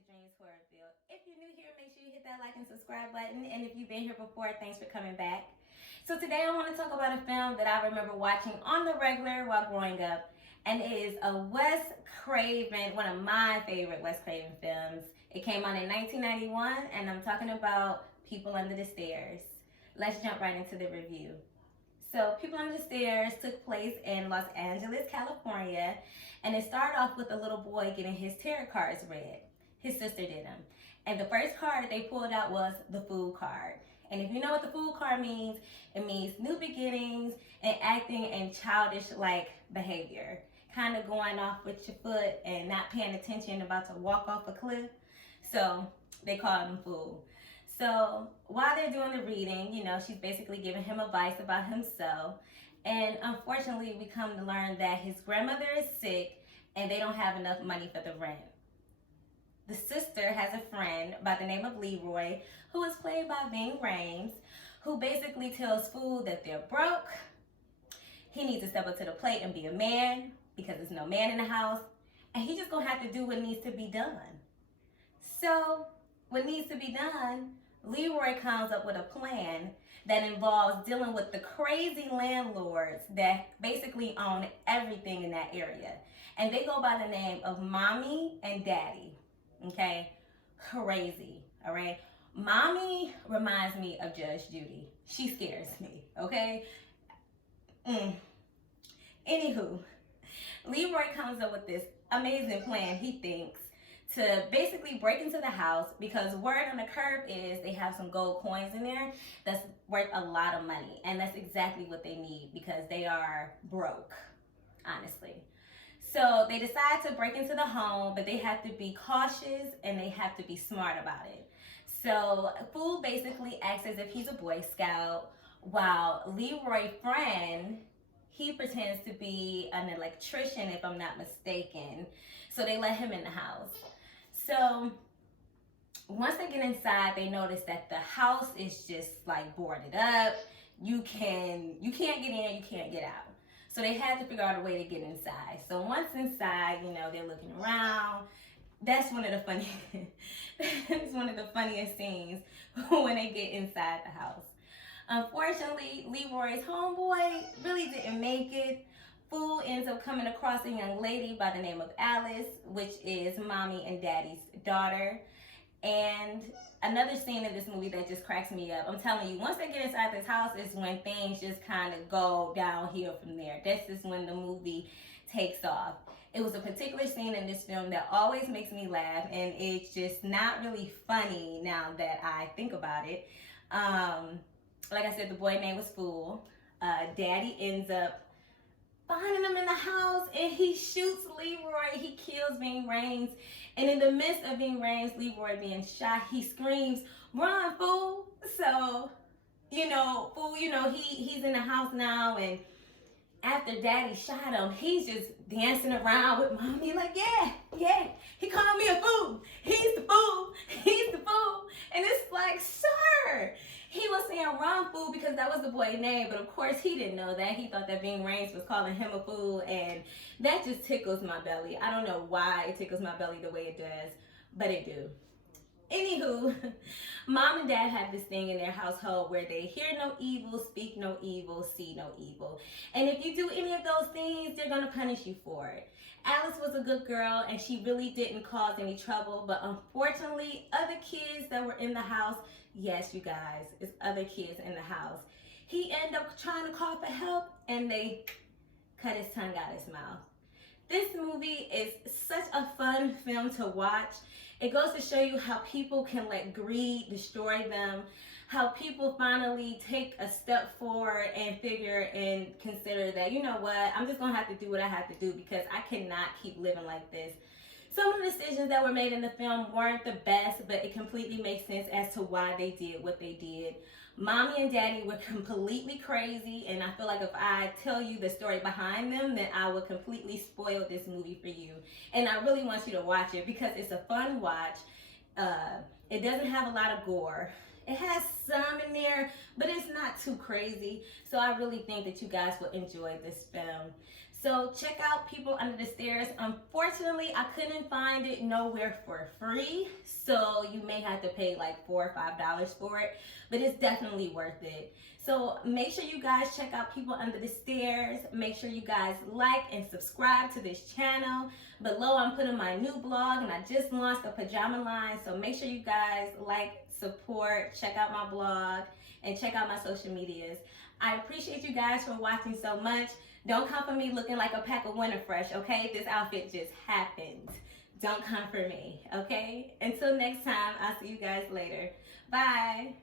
to Dreams Horrorville. If you're new here, make sure you hit that like and subscribe button. And if you've been here before, thanks for coming back. So today I want to talk about a film that I remember watching on the regular while growing up. And it is a Wes Craven, one of my favorite Wes Craven films. It came out in 1991, and I'm talking about People Under the Stairs. Let's jump right into the review. So People Under the Stairs took place in Los Angeles, California, and it started off with a little boy getting his tarot cards read. His sister did them. And the first card that they pulled out was the Fool card. And if you know what the Fool card means, it means new beginnings and acting in childish-like behavior. Kind of going off with your foot and not paying attention, about to walk off a cliff. So they called him Fool. So while they're doing the reading, you know, she's basically giving him advice about himself. And unfortunately, we come to learn that his grandmother is sick and they don't have enough money for the rent. The sister has a friend by the name of Leroy, who is played by Ving Rhames, who basically tells Fool that they're broke. He needs to step up to the plate and be a man because there's no man in the house. And he's just gonna have to do what needs to be done. So what needs to be done, Leroy comes up with a plan that involves dealing with the crazy landlords that basically own everything in that area. And they go by the name of Mommy and Daddy. Okay? Crazy. All right? Mommy reminds me of Judge Judy. She scares me. Okay? Anywho, Leroy comes up with this amazing plan, he thinks, to basically break into the house because word on the curb is they have some gold coins in there that's worth a lot of money. And that's exactly what they need because they are broke, honestly. So they decide to break into the home, but they have to be cautious and they have to be smart about it. So Fool basically acts as if he's a Boy Scout, while Leroy's friend, he pretends to be an electrician, if I'm not mistaken. So they let him in the house. So once they get inside, they notice that the house is just like boarded up. You can't get in, you can't get out. So they had to figure out a way to get inside. So once inside, you know, they're looking around. That's one of the funniest scenes when they get inside the house. Unfortunately, Leroy's homeboy really didn't make it. Fool ends up coming across a young lady by the name of Alice, which is Mommy and Daddy's daughter. And another scene in this movie that just cracks me up. I'm telling you, once they get inside this house is when things just kind of go downhill from there. This is when the movie takes off. It was a particular scene in this film that always makes me laugh, and it's just not really funny now that I think about it. Like I said, the boy name was Fool. Daddy ends up finding him in the house and he shoots Leroy. He kills Ving Rhames. And in the midst of Ving Rhames, Leroy being shot, he screams, "Run, Fool!" So, Fool, he's in the house now, and after Daddy shot him, he's just dancing around with Mommy like, yeah, he called me a fool. He's the fool. And it's like, sir, he was saying run, fool, because that was the boy's name. But of course, he didn't know that. He thought that Ving Rhames was calling him a fool. And that just tickles my belly. I don't know why it tickles my belly the way it does, but it do. Anywho, Mom and Dad have this thing in their household where they hear no evil, speak no evil, see no evil. And if you do any of those things, they're going to punish you for it. Alice was a good girl and she really didn't cause any trouble. But unfortunately, other kids that were in the house, yes, you guys, it's other kids in the house. He ended up trying to call for help and they cut his tongue out his mouth. This movie is such a fun film to watch. It goes to show you how people can let greed destroy them, how people finally take a step forward and figure and consider that, you know what, I'm just going to have to do what I have to do because I cannot keep living like this. Some of the decisions that were made in the film weren't the best, but it completely makes sense as to why they did what they did. Mommy and Daddy were completely crazy, and I feel like if I tell you the story behind them, then I would completely spoil this movie for you. And I really want you to watch it because it's a fun watch. It doesn't have a lot of gore. It has some in there, but it's not too crazy. So I really think that you guys will enjoy this film. So check out People Under the Stairs. Unfortunately, I couldn't find it nowhere for free, so you may have to pay like $4 or $5 for it, but it's definitely worth it. So make sure you guys check out People Under the Stairs. Make sure you guys like and subscribe to this channel. Below, I'm putting my new blog, and I just launched a pajama line, so make sure you guys like, support, check out my blog, and check out my social medias. I appreciate you guys for watching so much. Don't come for me looking like a pack of Winter Fresh, okay? This outfit just happened. Don't come for me, okay? Until next time, I'll see you guys later. Bye.